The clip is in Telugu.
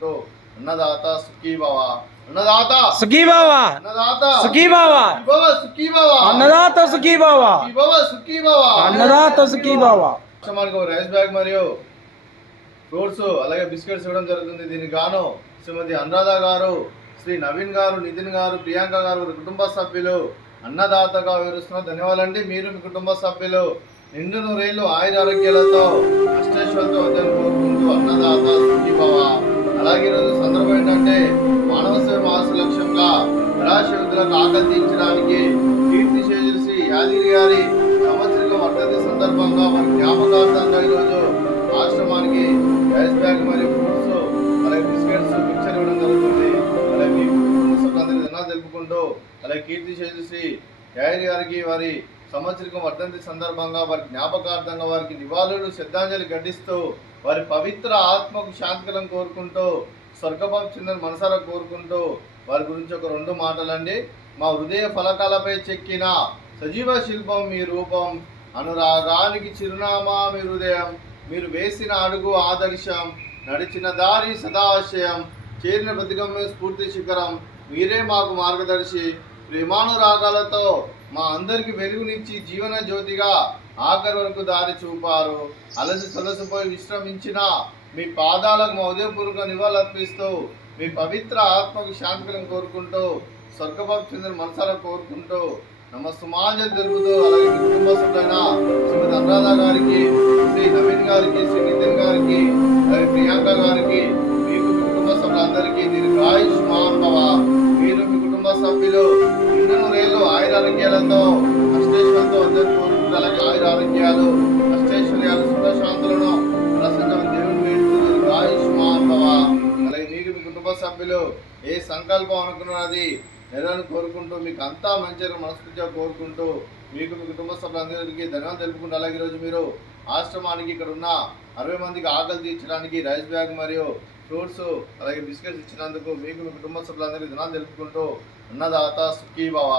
తెలుపుకుంటూ అన్నదాత సుఖీ భవ, అన్నదాత సుఖీ భవ, అన్నదాత సుఖీ భవ, సుఖీ భవ, అన్నదాత సుఖీ భవ, సుఖీ భవ, అన్నదాత సుఖీ భవ. రైస్ బ్యాగ్ మరియు ఫ్రూట్స్ అలాగే బిస్కెట్స్ ఇవ్వడం జరుగుతుంది. దీనికి గాను శ్రీమతి అనురాధ గారు, శ్రీ నవీన్ గారు, నితిన్ గారు, ప్రియాంక గారు కుటుంబ సభ్యులు అన్నదాతగా వివరిస్తున్న ధన్యవాదాలండి. మీరు మీ కుటుంబ సభ్యులు నిండు నూరేళ్లు ఆయుర ఆరోగ్యాలతో అష్టైశ్వర్యాలతో వద్దని కోరుకుంటూ అన్నదాత సుఖీ భవ. అలాగే ఈరోజు సందర్భం ఏంటంటే మానవ సేవ మహాసు లక్ష్యంగా నిరాశయుద్ధులకు ఆకలి తీర్చడానికి కీర్తి శ్రీ యాదగిరి గారి సంవత్సరిక వర్ధంతి సందర్భంగా మన జ్ఞాపకార్థంగా ఈరోజు ఆశ్రమానికి రైస్ బ్యాగ్ మరియు ఫ్రూట్స్ అలాగే బిస్కెట్స్ పిక్చర్ ఇవ్వడం జరుగుతుంది. అలాగే మీ కుటుంబస్తులందరికీ ధన్యవాదాలు తెలుపుకుంటూ అలాగే కీర్తి శ్రీ యాదగిరి గారికి వారి సంవత్సరిక వర్ధంతి సందర్భంగా వారి జ్ఞాపకార్థంగా వారికి నివాళులు శ్రద్ధాంజలి ఘటిస్తూ వారి పవిత్ర ఆత్మకు శాంతికలం కోరుకుంటూ స్వర్గభావం చెందిన మనసారా కోరుకుంటూ వారి గురించి ఒక 2 మాటలండి. మా హృదయ ఫలకాలపై చెక్కిన సజీవ శిల్పం మీ రూపం, అనురాగానికి చిరునామా మీ హృదయం, మీరు వేసిన అడుగు ఆదర్శం, నడిచిన దారి సదాశయం, చేరిన బతికమ్మే స్ఫూర్తి శిఖరం, మీరే మాకు మార్గదర్శి, ప్రేమానురాగాలతో మా అందరికి వెలుగునిచ్చి జీవన జ్యోతిగా ఆఖరి వరకు దారి చూపారు. అలసి సొలసిపోయి విశ్రమించిన మీ పాదాలకు మా ఉదయపూర్వక నివాళులర్పిస్తూ మీ పవిత్ర ఆత్మకు శాంతికలం కోరుకుంటూ స్వర్గభావం చెందిన మనసారా కోరుకుంటూ నమస్సుమాంజలి తెలుపుతూ అలాగే మీ కుటుంబ సభ్యులైన శ్రీమతి అనురాధ గారికి, శ్రీ నవీన్ గారికి, శ్రీ నితిన్ గారికి, అలాగే ప్రియాంక గారికి, మీకు మీ కుటుంబ సభ్యులందరికీ దీర్ఘాయుష్మాన్ భవ. మీరు మీ కుటుంబ సభ్యులు నిండు నూరేళ్లు ఆయుర ఆరోగ్యాలతో అష్టైశ్వర్యాలతో వద్దని కోరుకుంటూ అలాగే ఆయుర ఆరోగ్యాలు అష్టైశ్వర్యాలు సుఖశాంతులను ప్రసంగం దేవుని వేడుతూ దీర్ఘాయుష్మాన్ భవ. అలాగే మీకు మీ కుటుంబ సభ్యులు ఏ సంకల్పం అనుకున్నది నెరవేరని కోరుకుంటూ మీకు అంతా మంచిగా మనస్ఫూర్తిగా కోరుకుంటూ మీకు మీ కుటుంబ సభ్యులందరికీ ధన్యవాదాలు తెలుపుకుంటూ అలాగే ఈరోజు మీరు ఆశ్రమానికి ఇక్కడ ఉన్న 60 మందికి ఆకలి తీర్చడానికి రైస్ బ్యాగ్ మరియు ఫ్రూట్స్ అలాగే బిస్కెట్స్ ఇచ్చినందుకు మీకు మీ కుటుంబ సభ్యులందరికీ ధన్యవాదాలు తెలుపుకుంటూ అన్నదాత సుఖీ భవ.